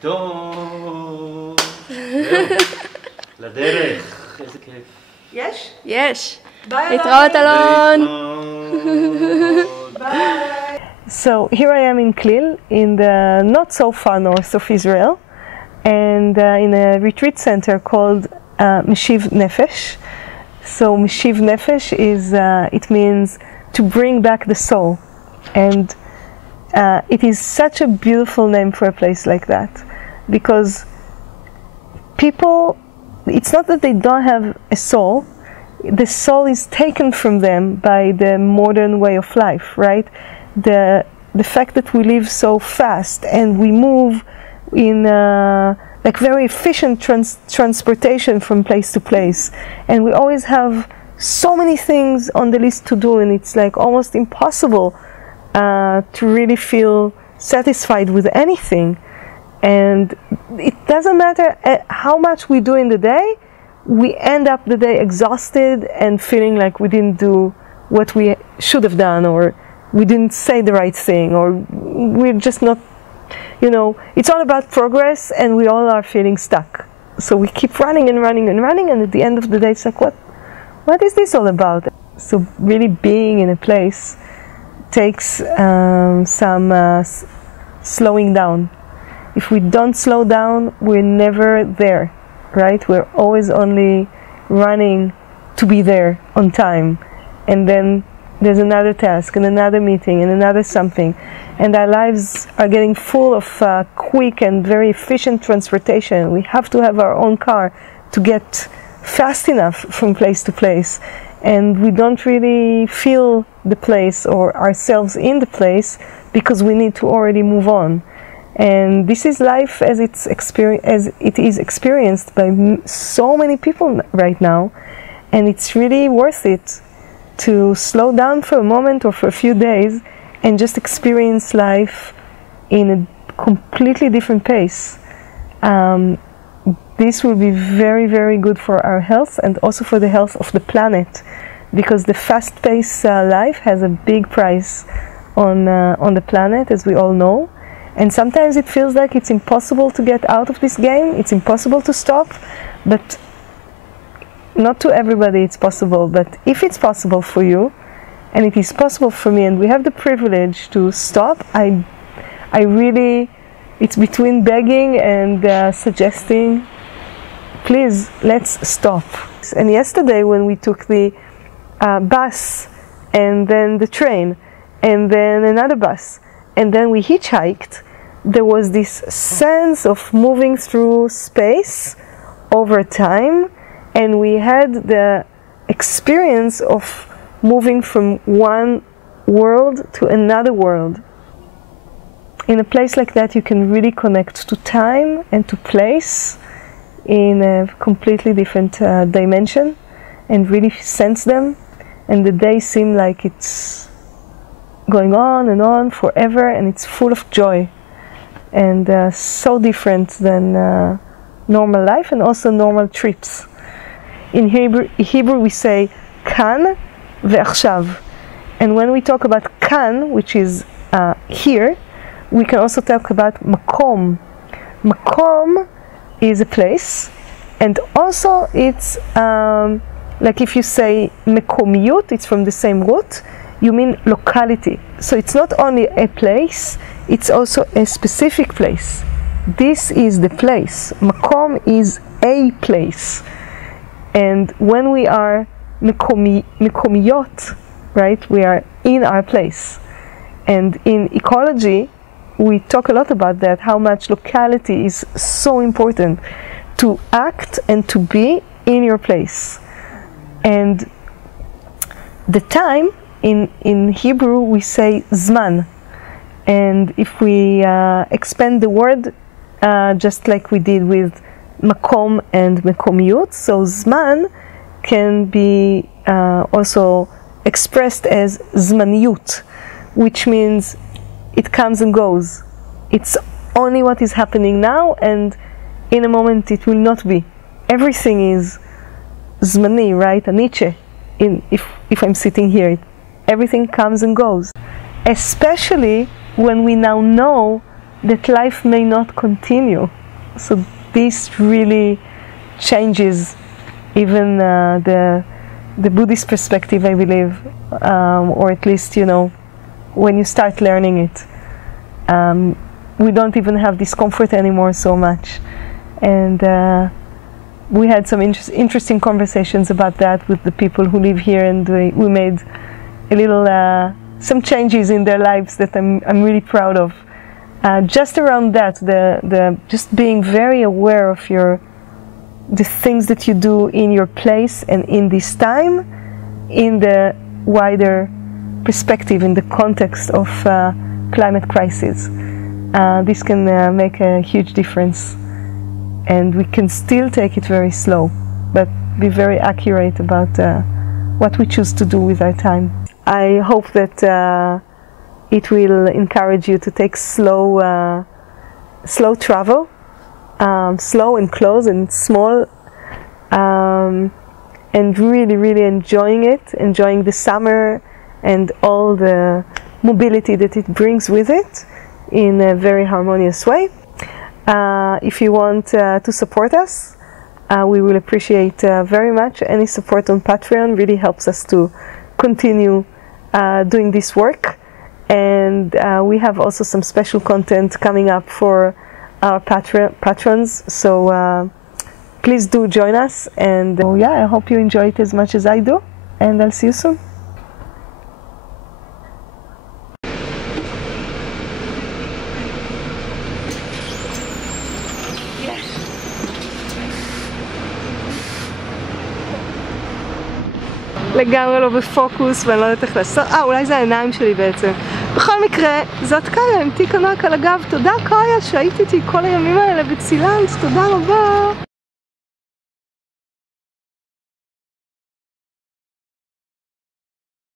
טוב. לדרך. איזה כיף. יש? יש. ביי. להתראות אלון. ביי. So here I am in Klil, in the not so far north of Israel, and in a retreat center called meshiv nefesh. So meshiv nefesh is, it means to bring back the soul, and it is such a beautiful name for a place like that, because people, it's not that they don't have a soul, the soul is taken from them by the modern way of life, right? The fact that we live so fast and we move in like very efficient transportation from place to place, and we always have so many things on the list to do, and it's like almost impossible to really feel satisfied with anything. And it doesn't matter how much we do in the day, we end up the day exhausted and feeling like we didn't do what we should have done, or we didn't say the right thing, or we're just not, you know, it's all about progress and we all are feeling stuck. So we keep running and running and running, and at the end of the day it's like, what is this all about? So really being in a place takes some slowing down. If we don't slow down, we're never there, right? We're always only running to be there on time, and then there's another task and another meeting and another something, and our lives are getting full of quick and very efficient transportation. We have to have our own car to get fast enough from place to place, and we don't really feel the place or ourselves in the place because we need to already move on. And this is life as it is experienced by so many people right now, and it's really worth it to slow down for a moment or for a few days and just experience life in a completely different pace. This will be very, very good for our health and also for the health of the planet, because the fast-paced life has a big price on the planet, as we all know. And sometimes it feels like it's impossible to get out of this game, it's impossible to stop, but not to everybody it's possible. But if it's possible for you, and it is possible for me, and we have the privilege to stop, I really, it's between begging and suggesting, please, let's stop. And yesterday when we took the bus, and then the train, and then another bus, and then we hitchhiked, there was this sense of moving through space over time, and we had the experience of moving from one world to another world. In a place like that, you can really connect to time and to place in a completely different dimension, and really sense them, and the day seems like it's going on and on forever, and it's full of joy, and so different than normal life and also normal trips. In Hebrew we say kan ve'achshav, and when we talk about kan, which is here, we can also talk about makom. Makom is a place, and also it's like if you say mekomiyut, it's from the same root, you mean locality. So it's not only a place, it's also a specific place. This is the place. Makom is a place. And when we are mekomiyot, right, we are in our place. And in ecology, we talk a lot about that, how much locality is so important to act and to be in your place. And the time, in Hebrew we say zman, and if we expand the word just like we did with makom and mekomiyut, so zman can be also expressed as zmaniyut, which means it comes and goes. It's only what is happening now, and in a moment it will not be. Everything is zmani, right? A Nietzsche. If I'm sitting here, everything comes and goes. Especially when we now know that life may not continue. So this really changes even the Buddhist perspective, I believe, or at least, you know, when you start learning it. We don't even have discomfort anymore so much. And we had some interesting conversations about that with the people who live here, and we made a little, some changes in their lives that I'm really proud of. Just around that, the just being very aware of the things that you do in your place and in this time, in the wider perspective, in the context of climate crisis. This can make a huge difference, and we can still take it very slow, but be very accurate about what we choose to do with our time. I hope that it will encourage you to take slow travel, slow and close and small, and really enjoying it, enjoying the summer and all the mobility that it brings with it in a very harmonious way. If you want to support us, we will appreciate very much any support on Patreon. Really helps us to continue doing this work. And we have also some special content coming up for our patrons, so please do join us. And yeah, I hope you enjoy it as much as I do, and I'll see you soon. לגמרי לא בפוקוס ואני לא יודעת איך לעשות, אולי זה העיניים שלי בעצם. בכל מקרה, זאת קאיה עם תיק ענק על הגב. תודה קאיה שהיית איתי כל הימים האלה בצילנס, תודה רבה.